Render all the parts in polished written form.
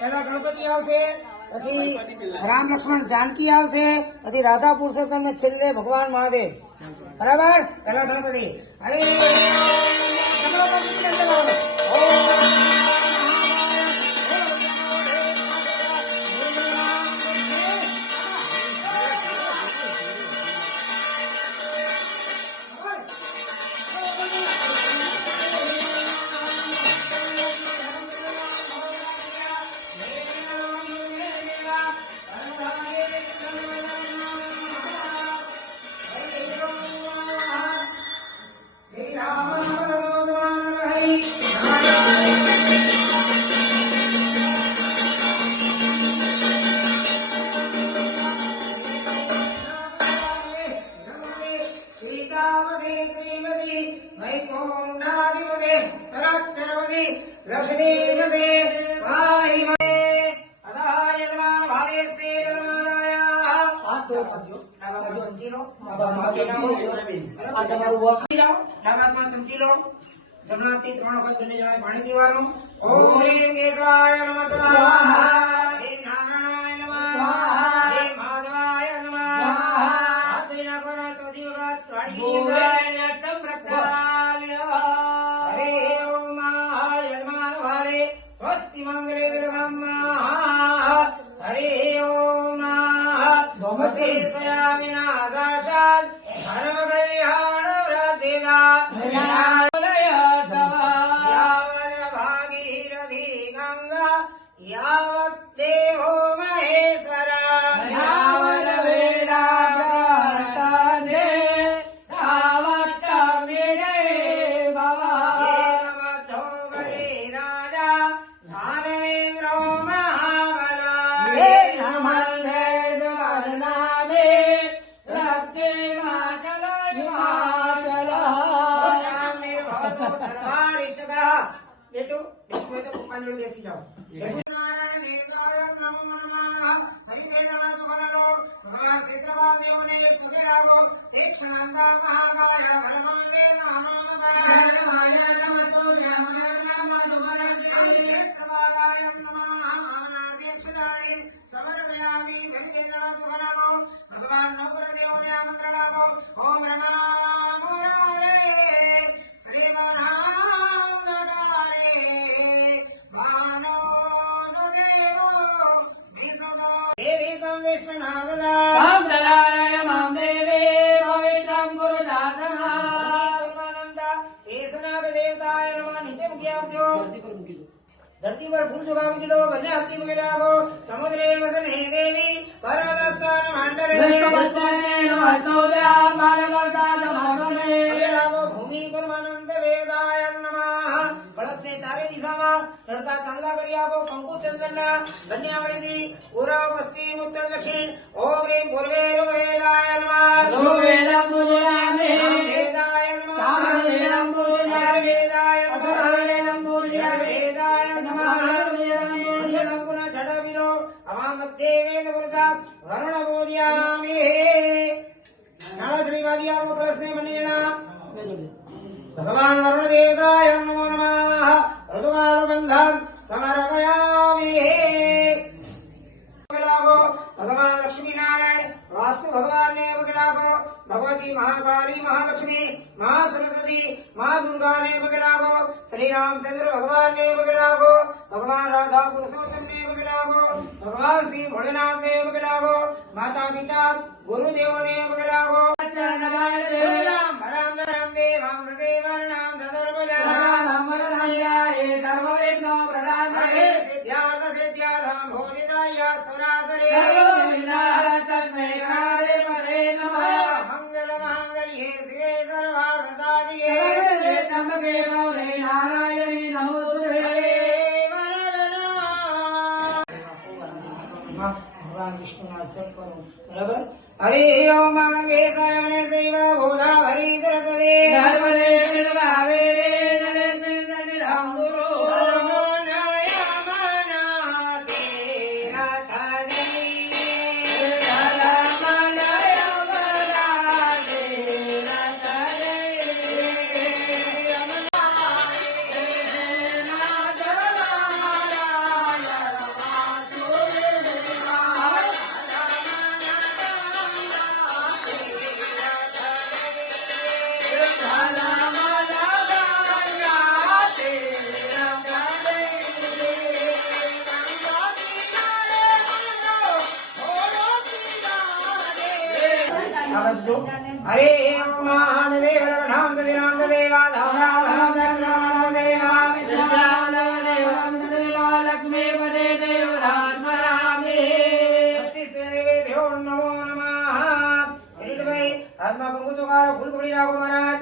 પેલા ગણપતિ આવશે, પછી રામ લક્ષ્મણ જાનકી આવશે, પછી રાધા પુરુષોત્તમ ને છેલ્લે ભગવાન મહાદેવ. બરાબર? પેલા ગણપતિ. અરે લક્ષ્મીપતે વાહી મે અદાય નમઃ ભાવે સે નમઃ હાથ દો ડાબા ચમચી લો આ તમારું વોશ જાઓ ડાબા ચમચી લો જમણાથી 3 વખત બંને જણાએ પાણી પીવાનું ઓમ હ્રીમ કેશવાય નમઃ સ્વાહા હ્રીમ નારાયણાય નમઃ સ્વાહા હ્રીમ માધવાય નમઃ સ્વાહા હાથ ધોઈના પર ચોથી વખત પાણી પીવાનું અટમ પ્રકાલ્ય હરે ઓમ स्वस्ति मंगले दुर्गम्मा हरे ओम नमस्ते विनाशाचाल धर्म कल्याण वृद्धिदा यावत् भागीरथी गंगा यावत् देवो महेश्वर यावत् वेदांतादे तावत् विनय बेटो इसमें तो पंजड़ बेसी जाओ नारायण देवताय नमो नमः हरि वेदना सुबलो भगवान क्षेत्रपाल देव ने पुगे लागो एक शांगा महाकाय धर्मादे नमो नमः नमो नमः दुबलं क्षेत्रपालाय नमः अनाध्यक्षाय समर्पयामि हरि वेदना सुबलो भगवान नौकर देव ने आमंत्रण लागो ओम रमा मुरारे श्री धरती पर फूल जुगाम की दो बन्ने हाथी में लागो समुद्रे वसन हे देवी पर्वतस्थान मंडले नमस्तने नमस्तोभ्या मानवर्षा समागमे लागो भूमि कुर्मानंद वेदाय नमः कलश ने चारे दिशा में चढ़ता चांदा करी आपो कंकु चंदन बन्ने आवड़ी पूर्व पश्चिम उत्तर दक्षिण ओम ह्रीम पूर्वे वेदाय नमः लो वेदम पूजयामि वेदाय नमः साम वेदम पूजयामि वेदाय नमः वेदम पूजयामि वेदाय मध्य वेद पुरुषा वरुण पूजयामि श्रीवादिया को प्रश्न मनेना भगवान वरुण देवताय नमो नमः ऋतुकाल बंधन समर्पयामि भगवान लक्ष्मी नारायण वास्तु भगवान ने बगलागो भगवती महाकाली महालक्ष्मी महासरस्वती मां दुर्गा ने बगलागो श्री रामचंद्र भगवान ने बगलागो भगवान राधा पुरुषोत्तम ने बगलागो भगवान श्री भोलेनाथ ने बगलागो माता पिता गुरुदेव ने बगलागो राम राम राम देव हम सेवरणाम धर्मजनाम वरदाय सर्वविघ्नो प्रदाय सिद्ध्यार्थ सिद्ध्यार्थम भोलिदाय सुरासुरे मंगल मांगल्ये शिवे सर्वार्थ साधिके त्र्यंबके गौरी नारायणी नमोस्तुते भगवान विष्णुनाथ जप करो बराबर हरि ओम मंगे सायमने शिव भोला हरि सरस्वती नर्मदे सिंधु સમજજો હરે મહાદેવ નામ સદિનામ દેવા ધામ રામ રામ દેવા વિદ્યાદેવ દેવા લક્ષ્મી પદે દેવ રાજમરામે સ્વસ્તિ સેવેભ્યો નમો નમઃ કિરીટભાઈ હાથમાં કંકુ ચોકાર ફૂલ પકડી રાખો મહારાજ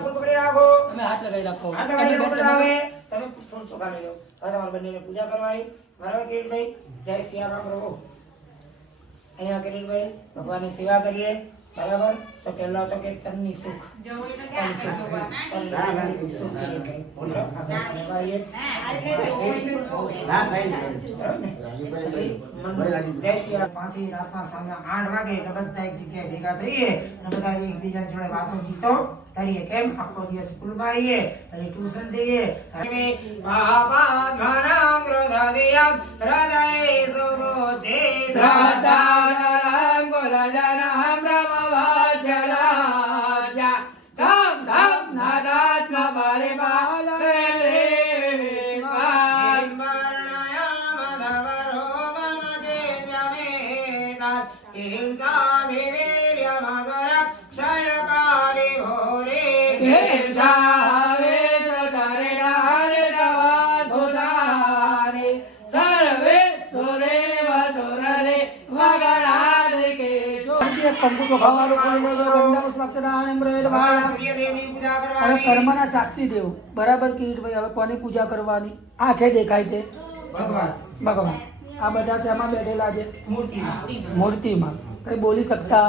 ફૂલ પકડી રાખો તમે હાથ લગાવી રાખો હાથ લગાવી રાખો તમે ફૂલ ચોકાર લેજો હવે તમારે બંનેને પૂજા કરવાની બરાબર કિરીટભાઈ જય સિયારામ પ્રભુ અહીંયા કિરીટભાઈ ભગવાનની સેવા કરીએ બરાબર તો પહેલા તો કે તનની સુખ તનની સુખ કિરીટભાઈ બોલો આગળ લેવાઈએ જય સિયા પાંચી રાતના સાંજના 8 વાગે એટલે બધા એક જગ્યાએ ભેગા થઈએ અને બધા એકબીજા જોડે વાતો ચીતો કરીએ કેમ આખો દિવસ સ્કૂલમાં આવીએ પછી ટ્યુશન જઈએ હરે મહાપાત્માનામ ક્રોધાદિયમ હૃદય સુબોધે શ્રદ્ધાનામ ગોલજનામ બ્રહ્મવાચરાજા ધમ ધમ નાદાત્મ પરિપાલ કંકુ ચોખાવાળું ફૂલ લેજો ગંગા પુષ્પાક્ષરાને મૃદ ભાઈ સૂર્યદેવની પૂજા હવે કરવાની કર્મના સાક્ષી દેવ બરાબર કિરીટભાઈ હવે કોની પૂજા કરવાની આંખે દેખાય તે ભગવાન ભગવાન આ બધા શેમાં બેઠેલા છે મૂર્તિમાં મૂર્તિમાં કઈ બોલી શકતા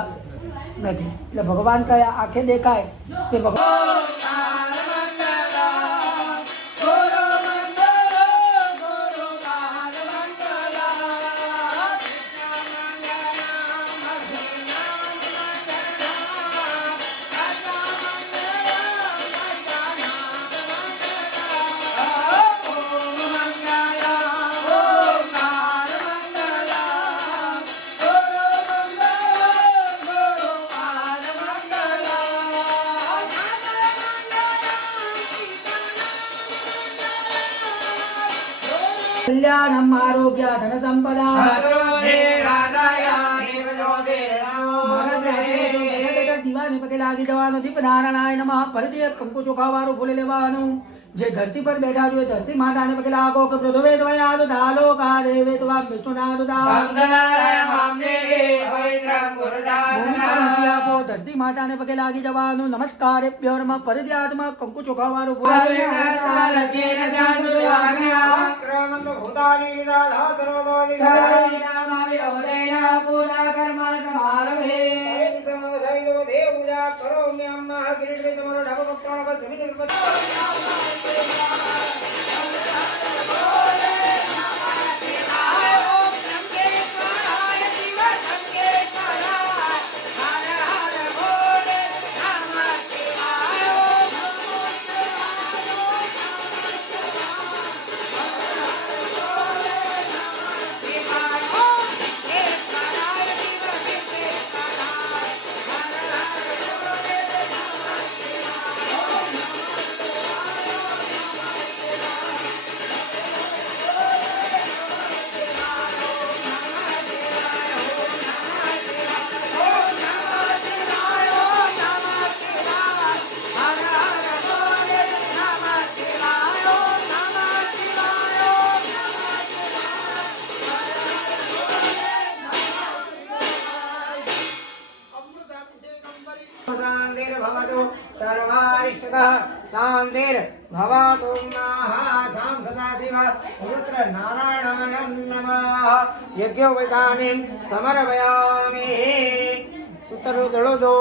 નથી એટલે ભગવાન કયા આંખે દેખાય તે ભગવાન કલ્યાણમ આરોગ્ય ધન સંપદા દીવાની પગે લાગી જવાનું દીપ નારાયણ નમઃ ફરીથી કંકુ ચોખાવાળું ફૂલ લેવાનું જે ધરતી પર બેઠા છો એ ધરતી માતાને પગે લાગો કે પૃથ્વે દ્વયા ધાલો કા દેવે ત્વા વિષ્ણુનાથ આપો ધરતી માતાને પગે લાગી જવાનું નમસ્કાર નમઃ ફરીથી હાથમાં કંકુ ચોખાવાળું ફૂલ ભૂતાની વિશાળા સર્વતો દેવ પૂજા કરો કિરીટભાઈ તમારો ડાબો પગ જમીન ઉપર शान्तिर्भवतु सर्वारिष्टतः शान्तिर्भवतु सां सदाशिव रुद्र नारायणाय नमः यज्ञोपवीतानि समर्पयामि सूत्रु दळोदो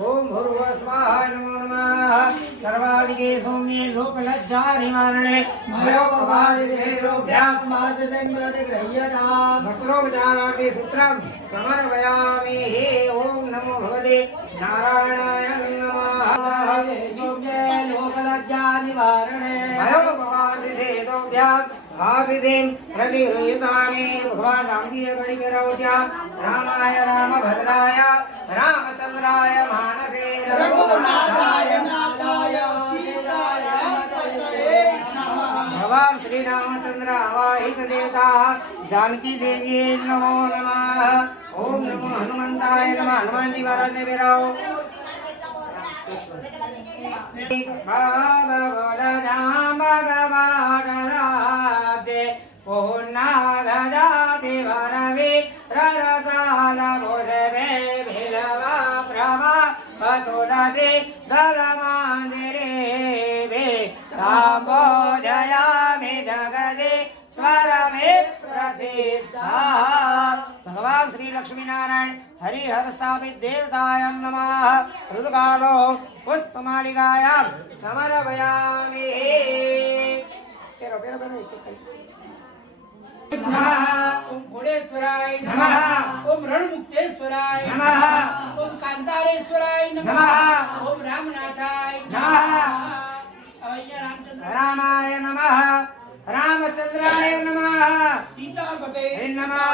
ओम भूर्भुवः स्वाहा नमो नमः सर्वादिके सौम्ये लोकलज्जा निवारणे मयोपवादिदेवभ्यां माससंप्रतिगृह्यताम् वस्त्रोपचारार्थे सूत्रं समर्पयामि ओम नमो भगवते नारायणाय नमः लोकलज्जा निवारणे मयोपवादिदेवभ्यां आसिदें प्रतिगृह्यतानि भगवान राम जी घड़ी में रहो क्या रामाय रामभद्राय रामचंद्राय मानसे रघुनाथाय नाथाय सीताय भगवान श्री रामचंद्र आवाय सहित देवता जानकी देवी नमो नमः। ओम नमो हनुमंताय नमः। हनुमान जी महाराज ने बेराओ राम भगवान राधे पूर्णागदा देवरवि ररसाल भुजवे भिलवा प्रभा तुलसी दल मंदिरे वे रामोजयामि जगदे स्वर में प्रसिद्धा। भगवान श्री लक्ष्मी नारायण हरिहर स्थापित देवताय नमः। ऋतुकालो पुष्पमालिकायां समर्पयामि। पेरो पेरो पेरो ओम घोडेश्वराय नमः। ओम रणमुक्तेश्वराय नमः। ओम कांतारेश्वराय नमः। ओम रामनाथाय नमः। रामाय नमः। रामचंद्राय नमः। सीतापते नमः।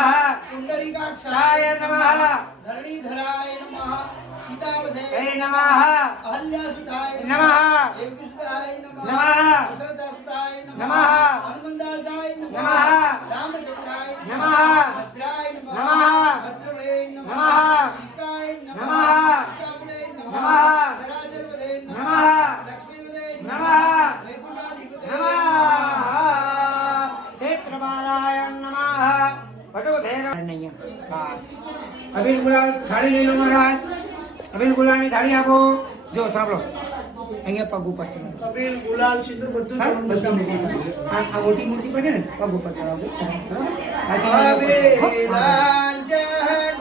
पुंडरीकाक्षाय नमः। धरणीधराय नमः। सीतापते नमः। अहल्यासुताय नमः। देवकृष्णाय नमः। नमः। दशरथसुताय नमः। हनुमंदासाय नमः। नमः। रामचंद्राय नमः। भद्राय नमः। नमः। भद्रवे नमः। नमः। सीताय नमः। नमः। सीतापते नमः। नमः। धराचलपते नमः। नमः। लक्ष्मीपते नमः। वैकुंठाधिपते नमः। क्षेत्रपालाय नमः। वटुभैरव नहीं है बस। अबीर गुलाल थाली ले लो महाराज। अबीर गुलाल ની થાળી આપો। જો સાંભળો અહીંયા પગ ઉપર ચડાવો। કપિલ ગુલાલ સિંદૂર બધું હા, જોડું બધા બધું મૂકો. આ મોટી મૂર્તિ પર છે ને પગ ઉપર ચડાવજો બરાબર? આ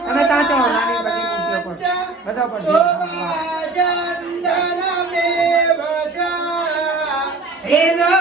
તમે ત્યાં ચાલો નાની બધી મૂર્તિઓ પર બધા પર ચંદન મે ભજા સેલો